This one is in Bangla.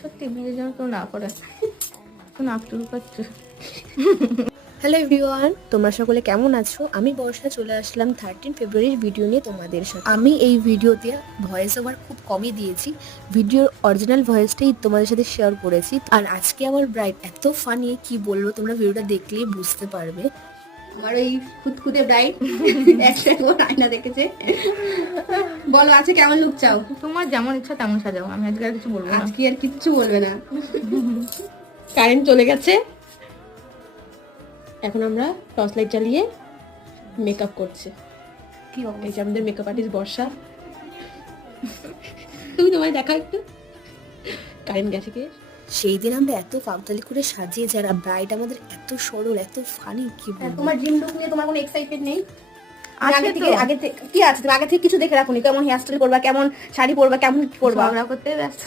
সত্যি বিয়ের জন্য কেউ না করে হ্যালো তোমরা সকলে কেমন আছো? আমি বর্ষা, চলে আসলাম থার্টিন ফেব্রুয়ারির ভিডিও নিয়ে তোমাদের সাথে। আমি এই ভিডিওতে ভয়েস ওভার খুব কমই দিয়েছি। ভিডিওর অরিজিনাল ভয়েসটাই তোমাদের সাথে শেয়ার করেছি। আর আজকে আমার ব্রাইট এত ফানি কি বলব, তোমরা ভিডিওটা দেখলেই বুঝতে পারবে। আমার ওই খুদখুদে ব্রাইড একসাথে ওর আয়না দেখেছে। বলো আছে কেমন লুক চাও? তোমার যেমন ইচ্ছা তেমন সাজাও। আমি আজকে আর কিছু বলব না। আজকে আর কিচ্ছু বলবে না। কারেন্ট চলে গেছে। এখন আমরা টর্চ লাইট জ্বালিয়ে মেকআপ করছি। কি হবে এই যে আমাদের মেকআপ আর্টিস্ট বর্ষা। তুমি তোমায় দেখা একটু। কারেন্ট গেছে কি? সেই দিন আমরা এত পাউতালি করে সাজিয়ে যারা ব্রাইড আমাদের এত সরল এত ফানি কি বলব? তোমার ড্রিম লুক নিয়ে তোমার কোনো এক্সাইটেড নেই? আগে থেকে আগে থেকে কি আছে? তুমি আগে থেকে কিছু দেখে রাখুনি। কেমন হেয়ার স্টাইল করবা কেমন শাড়ি পরবা কেমন কি করবা আমরা করতে ব্যস্ত